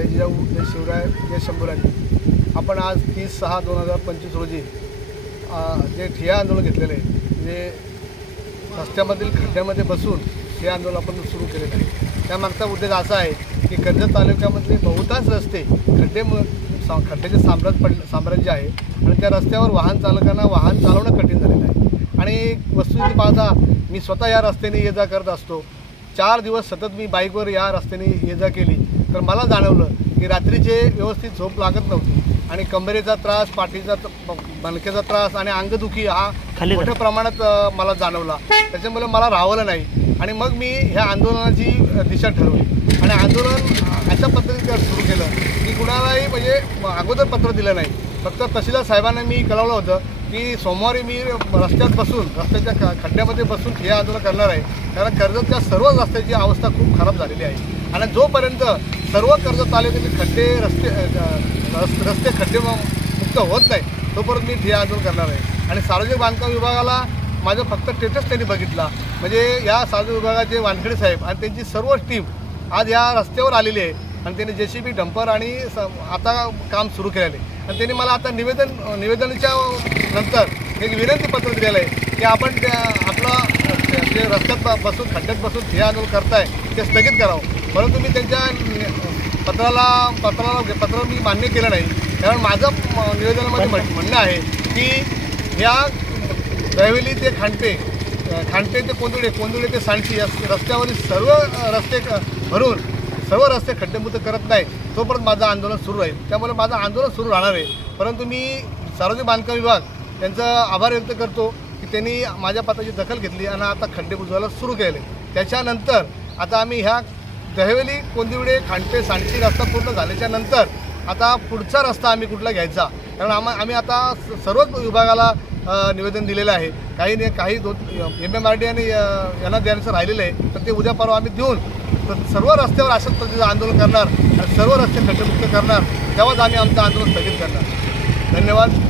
जय जिजाऊ जय शिवराय जय शंभूराजी आपण आज तीस सहा दोन हजार पंचवीस रोजी जे ठिया आंदोलन घेतलेलं आहे जे रस्त्यामधील खड्ड्यामध्ये बसून हे आंदोलन आपण सुरू केलेलं आहे. त्यामागचा उद्देश असा आहे की कर्जत तालुक्यामधले बहुतांश रस्ते खड्डे सा खड्ड्याचे साम्राज्य पड साम्राज्य आहे आणि त्या रस्त्यावर वाहन चालकांना वाहन चालवणं कठीण झालेलं आहे. आणि वस्तुस्थिती पाहता मी स्वतः या रस्त्याने ये जा करत असतो. चार दिवस सतत मी बाईकवर या रस्त्याने ये जा केली. तर मला जाणवलं की रात्रीचे व्यवस्थित झोप लागत नव्हती आणि कंबरेचा त्रास पाठीचा मणक्याचा त्रास आणि अंगदुखी हा मोठ्या प्रमाणात मला जाणवला. त्याच्यामुळे मला राहवलं नाही. आणि मग मी ह्या आंदोलनाची दिशा ठरवली. आणि आंदोलन अशा पद्धतीने सुरू केलं की कुणालाही म्हणजे अगोदर पत्र दिलं नाही. फक्त तहसीलदार साहेबांना मी कळवलं होतं की सोमवारी मी रस्त्यात बसून रस्त्याच्या ख- खड्ड्यामध्ये बसून हे आंदोलन करणार आहे. कारण कर्जतच्या सर्व रस्त्याची अवस्था खूप खराब झालेली आहे. आणि जोपर्यंत सर्व कर्ज तालुक्यातील खड्डे रस्ते रस्ते खड्डे मुक्त होत नाही तोपर्यंत मी ठिय्या आंदोलन करणार आहे. आणि सार्वजनिक बांधकाम विभागाला माझं फक्त स्टेटस त्यांनी बघितला. म्हणजे या सार्वजनिक विभागाचे वानखेडे साहेब आणि त्यांची सर्व टीम आज या रस्त्यावर आलेली आहे. आणि त्यांनी जे सी बी डंपर आणि स आता काम सुरू केलेलं आहे. आणि त्यांनी मला आता निवेदन निवेदनाच्या नंतर एक विनंती पत्र दिलेलं आहे की आपण त्या आपलं जे रस्त्यात बसून खड्ड्यात बसून हे आंदोलन करताय ते स्थगित करावं. परंतु मी त्यांच्या पत्राला पत्राला पत्र मी मान्य केलं नाही. कारण माझं निवेदनामध्ये म्हणणं आहे की ह्या दहिवली ते खांडते खांडते ते कोंदुळे कोंदुळे ते सांडशी या रस्त्यावरील सर्व रस्ते भरून सर्व रस्ते खड्डेमुक्त करत नाही तोपर्यंत माझं आंदोलन सुरू राहील. त्यामुळे माझं आंदोलन सुरू राहणार आहे. परंतु मी सार्वजनिक बांधकाम विभाग यांचा आभार व्यक्त करतो. त्यांनी माझ्या पत्राची दखल घेतली आणि आता खड्डे बुजवायला सुरू केले. त्याच्यानंतर आता आम्ही ह्या दहवेली कोंदिवडे खांटे सांडची रस्ता पूर्ण झाल्याच्यानंतर आता पुढचा रस्ता आम्ही कुठला घ्यायचा? कारण आम्हा आम्ही आता स- सर्वच विभागाला निवेदन दिलेलं आहे. काही नाही काही दोन एम एम आर डी आणि यांना द्यायचं राहिलेलं आहे. तर ते उद्या परवा आम्ही देऊन तर सर्व रस्त्यावर अशाच पद्धतीचं आंदोलन करणार आणि सर्व रस्ते खड्डेमुक्त करणार. तेव्हाच आम्ही आमचं आंदोलन स्थगित करणार. धन्यवाद.